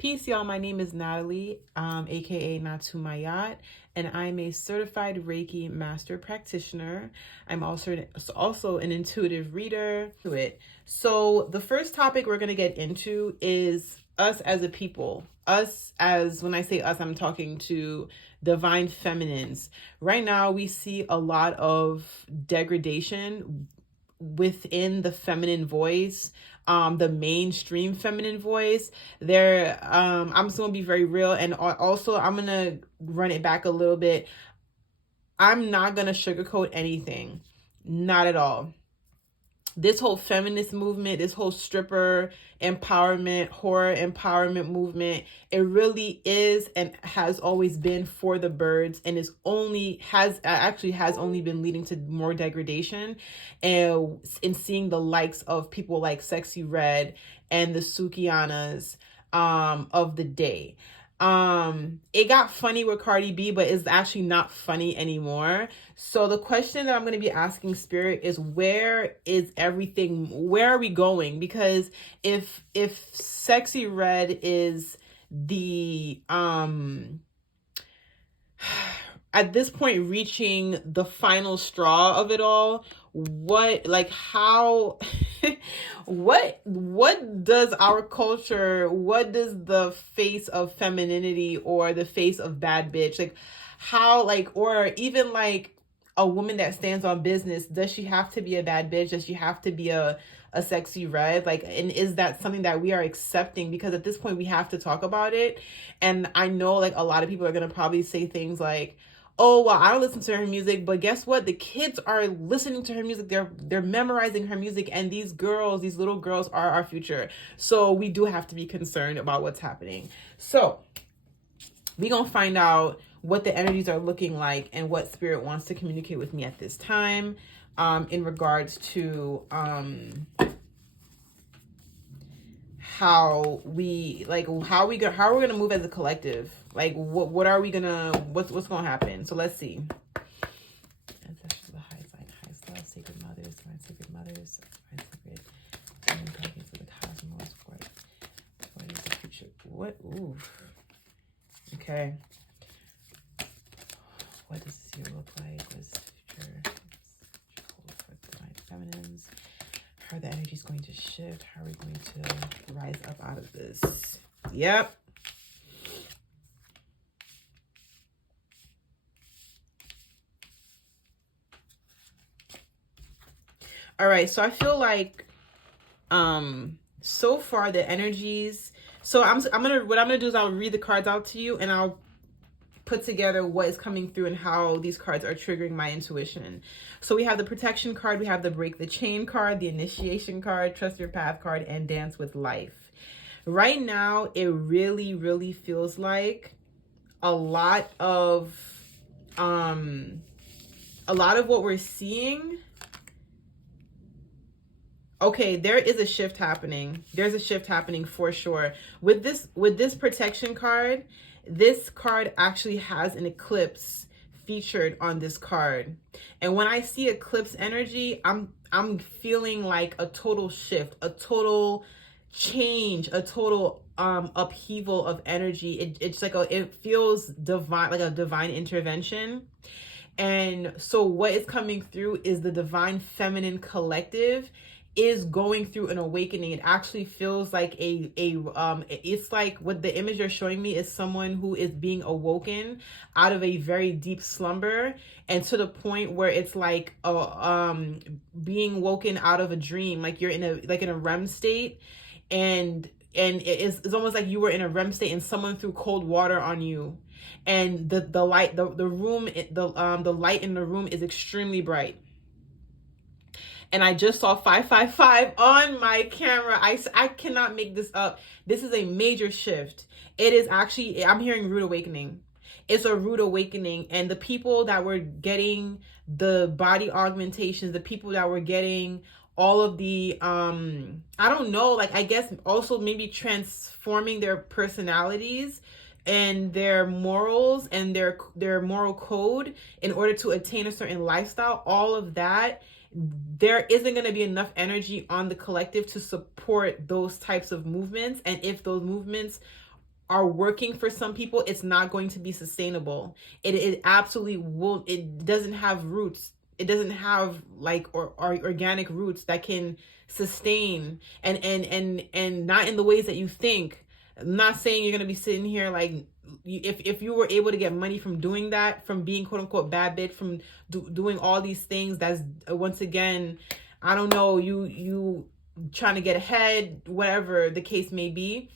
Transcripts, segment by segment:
Peace, y'all. My name is Natalie, aka Natumayat, and I'm a certified Reiki master practitioner. I'm also an intuitive reader. So the first topic we're going to get into is us as a people. Us as, when I say us, I'm talking to divine feminines. Right now, we see a lot of degradation within the feminine voice, the mainstream feminine voice. I'm just gonna be very real, and also I'm gonna run it back a little bit. I'm not gonna sugarcoat anything, not at all. This whole feminist movement, this whole stripper empowerment, horror empowerment movement, it really is and has always been for the birds, and has only been leading to more degradation, and in seeing the likes of people like Sexy Red and the Sukianas of the day. It got funny with Cardi B, but it's actually not funny anymore. So the question that I'm going to be asking Spirit is, where is everything? Where are we going? Because if Sexy Red is the at this point reaching the final straw of it all, what does our culture, what does the face of femininity or the face of bad bitch, or even a woman that stands on business, does she have to be a bad bitch? Does she have to be a Sexy Red? And is that something that we are accepting? Because at this point we have to talk about it. And I know a lot of people are going to probably say things like, oh, well, I don't listen to her music, but guess what? The kids are listening to her music. They're memorizing her music, and these little girls are our future. So we do have to be concerned about what's happening. So we're going to find out what the energies are looking like and what Spirit wants to communicate with me at this time, in regards to how we're gonna move as a collective. What are we gonna, what's gonna happen? So let's see. Ancestors of the high side, high love, sacred mothers, divine sacred mothers, divine sacred, and guardians of the cosmos. What is the future? What? Ooh. Okay. What does this year look like? What is the future? Hold for divine feminines. How are the energies going to shift? How are we going to rise up out of this? Yep. All right, so I feel like so far the energies, so what I'm gonna do is I'll read the cards out to you, and I'll put together what is coming through and how these cards are triggering my intuition. So we have the protection card, we have the break the chain card, the initiation card, trust your path card, and dance with life. Right now, it really, really feels like a lot of what we're seeing. Okay, there is a shift happening. There's a shift happening for sure. With this protection card, this card actually has an eclipse featured on this card. And when I see eclipse energy, I'm feeling like a total shift, a total change, a total upheaval of energy. It feels divine, like a divine intervention. And so what is coming through is the divine feminine collective is going through an awakening. It actually feels like it's like, what the image you're showing me is someone who is being awoken out of a very deep slumber, and to the point where it's like being woken out of a dream, like you're in a REM state, and it's almost like you were in a REM state and someone threw cold water on you, and the light, the light in the room is extremely bright. And I just saw 555 on my camera. I cannot make this up. This is a major shift. It is actually, I'm hearing rude awakening. It's a rude awakening. And the people that were getting the body augmentations, the people that were getting all of the, I don't know, I guess also maybe transforming their personalities and their morals and their moral code in order to attain a certain lifestyle, all of that, there isn't going to be enough energy on the collective to support those types of movements. And if those movements are working for some people, it's not going to be sustainable. It absolutely won't. It doesn't have roots. It doesn't have like or organic roots that can sustain and not in the ways that you think. I'm not saying you're gonna be sitting here like if you were able to get money from doing that, from being quote unquote bad bitch, from doing all these things. That's once again, I don't know, you trying to get ahead, whatever the case may be.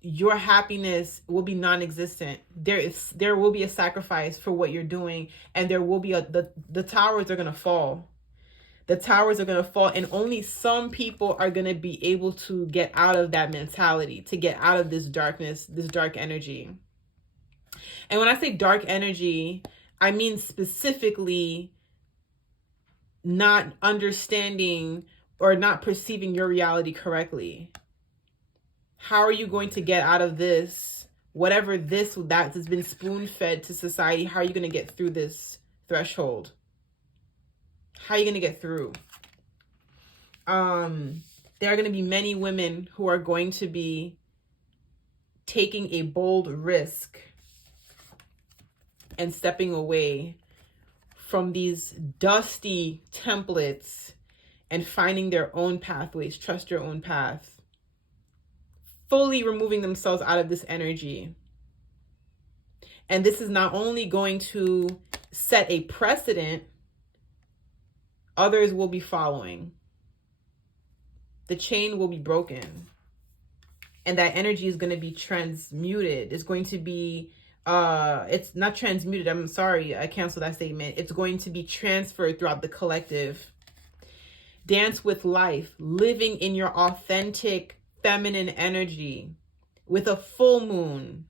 Your happiness will be non-existent. There will be a sacrifice for what you're doing, and there will be the towers are gonna fall. The towers are gonna fall, and only some people are gonna be able to get out of that mentality, to get out of this darkness, this dark energy. And when I say dark energy, I mean specifically not understanding or not perceiving your reality correctly. How are you going to get out of this, whatever this that has been spoon-fed to society? How are you going to get through this threshold? How are you going to get through? There are going to be many women who are going to be taking a bold risk and stepping away from these dusty templates and finding their own pathways. Trust your own path. Fully removing themselves out of this energy. And this is not only going to set a precedent, others will be following. The chain will be broken. And that energy is going to be transmuted. It's going to be, it's not transmuted. I'm sorry, I canceled that statement. It's going to be transferred throughout the collective. Dance with life, living in your authentic feminine energy with a full moon,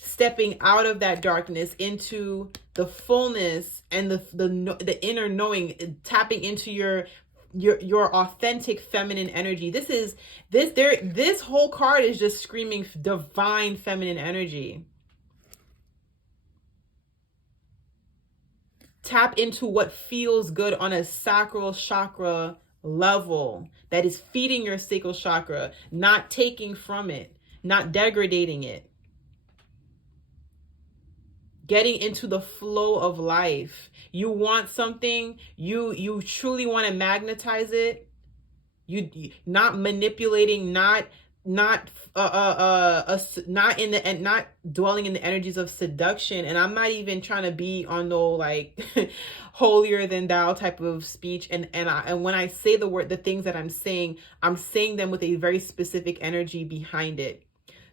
stepping out of that darkness into the fullness and the inner knowing, tapping into your authentic feminine energy. This whole card is just screaming divine feminine energy. Tap into what feels good on a sacral chakra level that is feeding your sacral chakra, not taking from it, not degrading it. Getting into the flow of life. You want something, you truly want to magnetize it. You not manipulating, not dwelling in the energies of seduction. And I'm not even trying to be on no like holier than thou type of speech. And when I say the things that I'm saying them with a very specific energy behind it.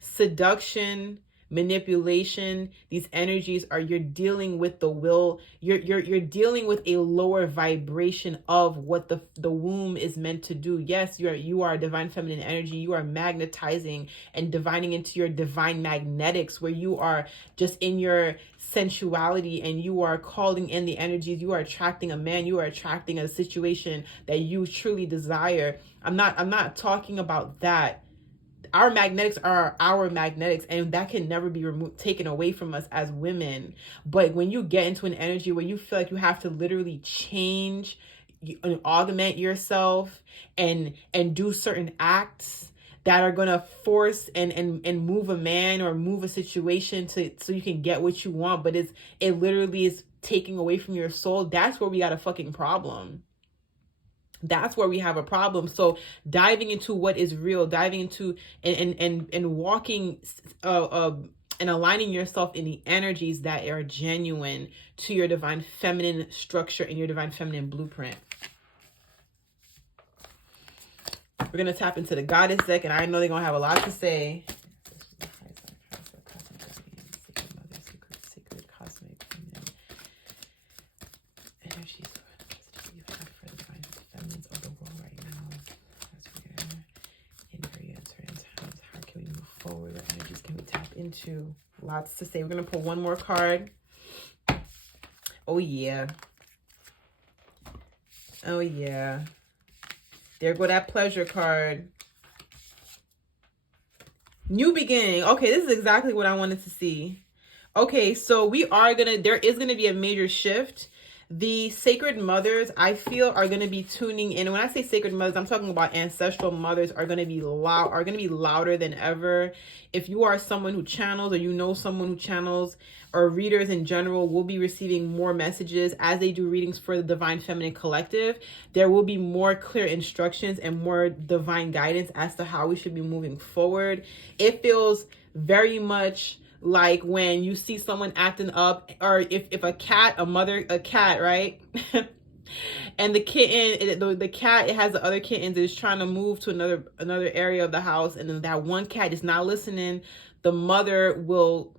Seduction, manipulation, these energies are, you're dealing with the will, you're dealing with a lower vibration of what the womb is meant to do. Yes, you are divine feminine energy. You are magnetizing and divining into your divine magnetics, where you are just in your sensuality and you are calling in the energies. You are attracting a man, you are attracting a situation that you truly desire. I'm not talking about that. Our magnetics are our magnetics, and that can never be taken away from us as women. But when you get into an energy where you feel like you have to literally change and augment yourself and do certain acts that are going to force and move a man or move a situation so you can get what you want, but it literally is taking away from your soul, that's where we got a fucking problem. That's where we have a problem. So diving into what is real, diving into and walking and aligning yourself in the energies that are genuine to your divine feminine structure and your divine feminine blueprint. We're going to tap into the goddess deck, and I know they're going to have a lot to say. Into lots to say. We're gonna pull one more card. Oh yeah, oh yeah, there go that pleasure card. New beginning. Okay, this is exactly what I wanted to see. Okay, so there is gonna be a major shift The sacred mothers, I feel, are going to be tuning in. When I say sacred mothers, I'm talking about ancestral mothers are going to be louder than ever. If you are someone who channels, or you know someone who channels, or readers in general will be receiving more messages as they do readings for the Divine Feminine Collective. There will be more clear instructions and more divine guidance as to how we should be moving forward. It feels very much like when you see someone acting up, or if a cat, a cat, right? And the kitten, the cat, it has the other kittens, is trying to move to another area of the house, and then that one cat is not listening. The mother will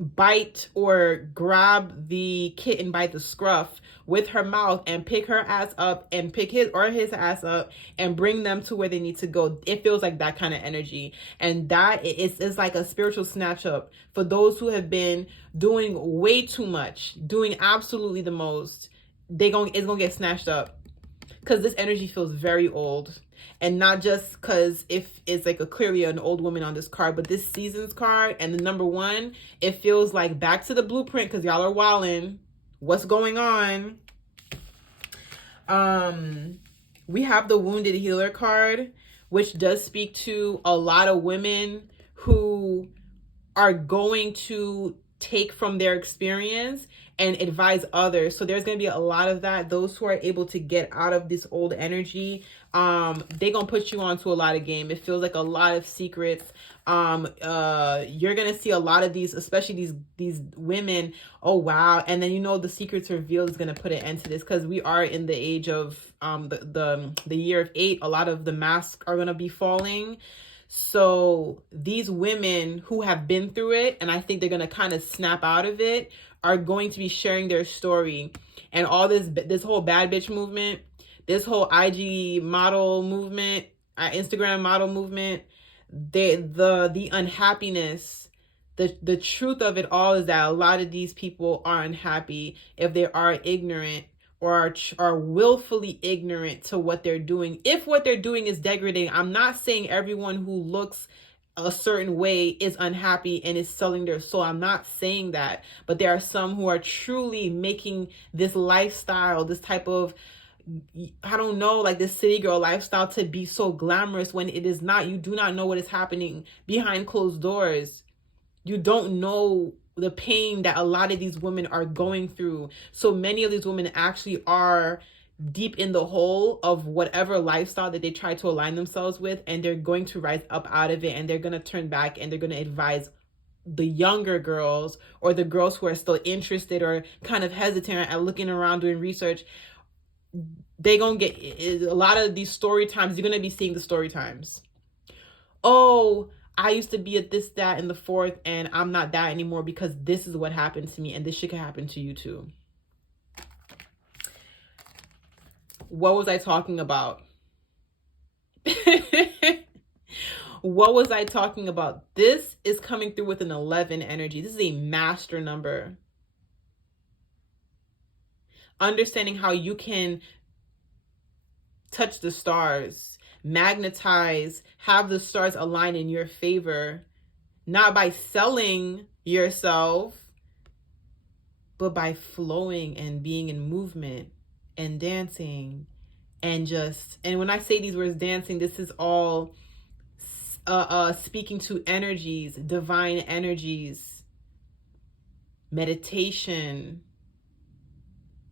bite or grab the kitten by the scruff with her mouth and pick her ass up and pick his ass up and bring them to where they need to go. It feels like that kind of energy. And that is like a spiritual snatch up for those who have been doing way too much, doing absolutely the most. It's gonna get snatched up, because this energy feels very old. And not just because if it's like clearly an old woman on this card, but this seasons card and the number 1, it feels like back to the blueprint, because y'all are wilding. What's going on? We have the wounded healer card, which does speak to a lot of women who are going to take from their experience and advise others. So there's going to be a lot of that. Those who are able to get out of this old energy, they're going to put you onto a lot of game. It feels like a lot of secrets. You're going to see a lot of these, especially these women. Oh, wow. And then, the secrets revealed is going to put an end to this, because we are in the age of, the year of 8. A lot of the masks are going to be falling. So these women who have been through it, and I think they're going to kind of snap out of it, are going to be sharing their story. And all this whole bad bitch movement, this whole IG model movement, Instagram model movement, the unhappiness, the truth of it all is that a lot of these people are unhappy if they are ignorant, or are willfully ignorant to what they're doing. If what they're doing is degrading, I'm not saying everyone who looks a certain way is unhappy and is selling their soul. I'm not saying that. But there are some who are truly making this lifestyle, this type of, I don't know, like this city girl lifestyle, to be so glamorous when it is not. You do not know what is happening behind closed doors. You don't know the pain that a lot of these women are going through. So many of these women actually are deep in the hole of whatever lifestyle that they try to align themselves with, and they're going to rise up out of it, and they're going to turn back, and they're going to advise the younger girls, or the girls who are still interested or kind of hesitant at looking around doing research. They're going to get a lot of these story times. You're going to be seeing the story times. Oh, I used to be at this, that, and the fourth, and I'm not that anymore because this is what happened to me, and this shit could happen to you too. What was I talking about? What was I talking about? This is coming through with an 11 energy. This is a master number. Understanding how you can touch the stars, magnetize, have the stars align in your favor, not by selling yourself, but by flowing and being in movement and dancing, and when I say these words, dancing, this is all speaking to energies, divine energies, meditation.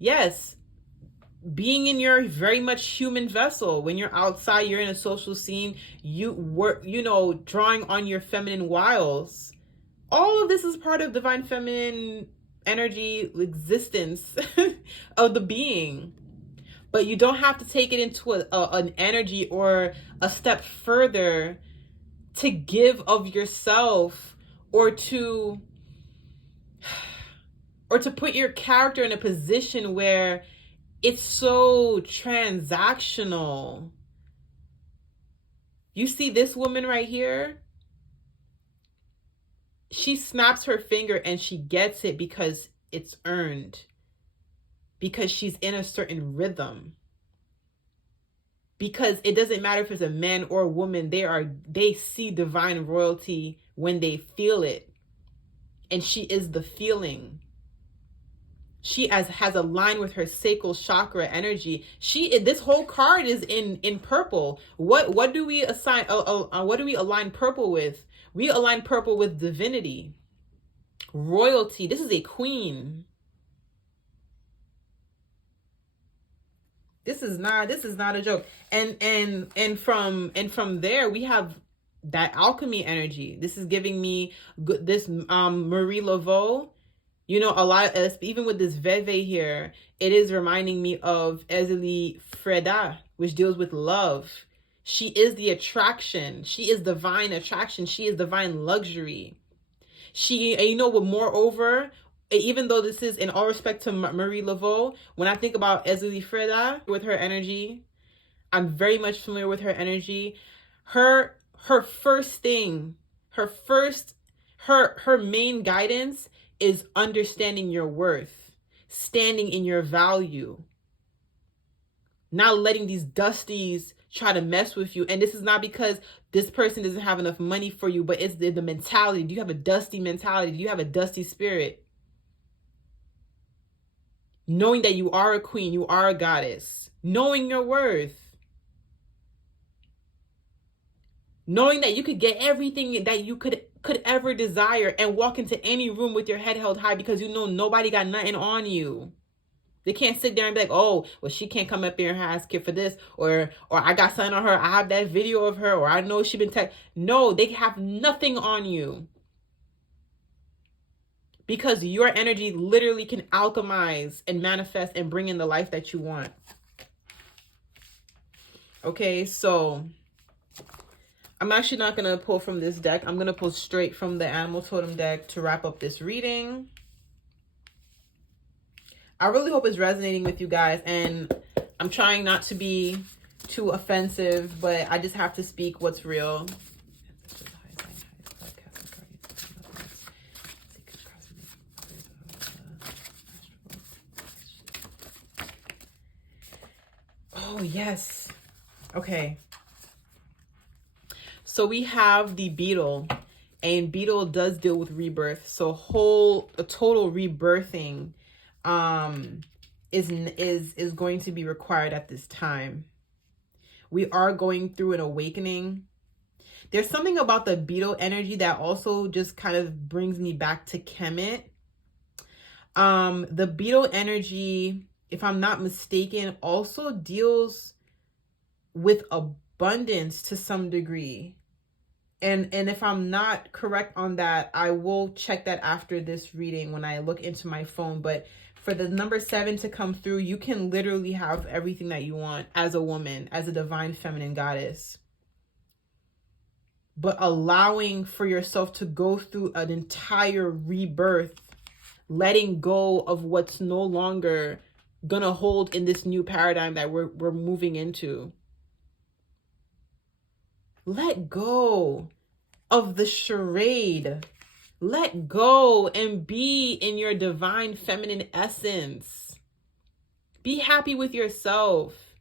Yes, being in your very much human vessel. When you're outside, you're in a social scene, you work, drawing on your feminine wiles. All of this is part of divine feminine energy existence of the being. But you don't have to take it into an energy or a step further to give of yourself, or to put your character in a position where it's so transactional. You see this woman right here? She snaps her finger and she gets it because it's earned. Because she's in a certain rhythm. Because it doesn't matter if it's a man or a woman, they see divine royalty when they feel it. And she is the feeling. She has aligned with her sacral chakra energy. This whole card is in purple. What do we assign? What do we align purple with? We align purple with divinity, royalty. This is a queen. This is not a joke. And from there we have that alchemy energy. This is giving me this Marie Laveau. You know, a lot of, even with this Veve here, it is reminding me of Ezeli Freda, which deals with love. She is the attraction. She is divine attraction. She is divine luxury. You know what, moreover, even though this is in all respect to Marie Laveau, when I think about Ezeli Freda with her energy, I'm very much familiar with her energy. Her first thing, her main guidance is understanding your worth, standing in your value, not letting these dusties try to mess with you. And this is not because this person doesn't have enough money for you, but it's the mentality. Do you have a dusty mentality? Do you have a dusty spirit? Knowing that you are a queen, you are a goddess, knowing your worth, knowing that you could get everything that you could ever desire and walk into any room with your head held high because you know nobody got nothing on you. They can't sit there and be like, oh, well, she can't come up here and ask it for this, or I got something on her. I have that video of her, or I know she been No, they have nothing on you. Because your energy literally can alchemize and manifest and bring in the life that you want. Okay, so I'm actually not going to pull from this deck. I'm going to pull straight from the Animal Totem deck to wrap up this reading. I really hope it's resonating with you guys, and I'm trying not to be too offensive, but I just have to speak what's real. Oh, yes. Okay. So we have the beetle, and beetle does deal with rebirth. So a total rebirthing is going to be required at this time. We are going through an awakening. There's something about the beetle energy that also just kind of brings me back to Kemet. The beetle energy, if I'm not mistaken, also deals with abundance to some degree. And if I'm not correct on that, I will check that after this reading when I look into my phone. But for the number 7 to come through, you can literally have everything that you want as a woman, as a divine feminine goddess. But allowing for yourself to go through an entire rebirth, letting go of what's no longer gonna hold in this new paradigm that we're moving into. Let go of the charade. Let go and be in your divine feminine essence. Be happy with yourself.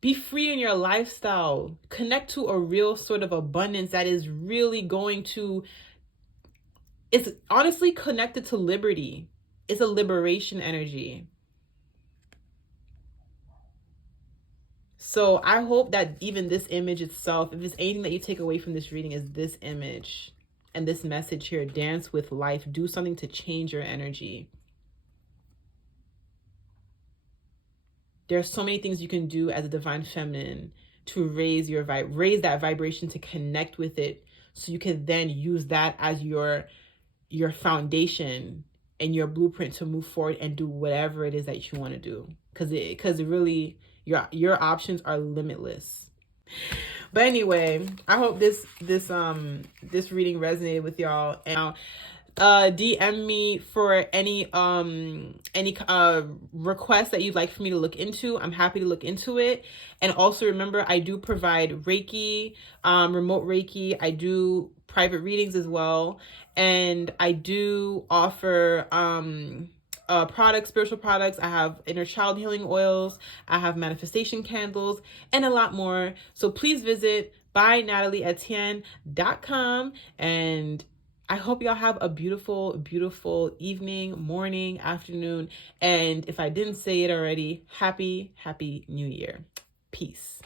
Be free in your lifestyle. Connect to a real sort of abundance that is really going to, it's honestly connected to liberty. It's a liberation energy. So I hope that even this image itself, if there's anything that you take away from this reading, is this image and this message here. Dance with life. Do something to change your energy. There are so many things you can do as a divine feminine to raise that vibration, to connect with it, so you can then use that as your foundation and your blueprint to move forward and do whatever it is that you want to do. Because really, your options are limitless. But anyway, I hope this reading resonated with y'all. And DM me for any requests that you'd like for me to look into. I'm happy to look into it. And also remember, I do provide Reiki, remote Reiki. I do private readings as well, and I do offer products, spiritual products. I have inner child healing oils, I have manifestation candles, and a lot more. So please visit byNatalieEtienne.com, and I hope y'all have a beautiful, beautiful evening, morning, afternoon. And if I didn't say it already, happy, happy New Year. Peace.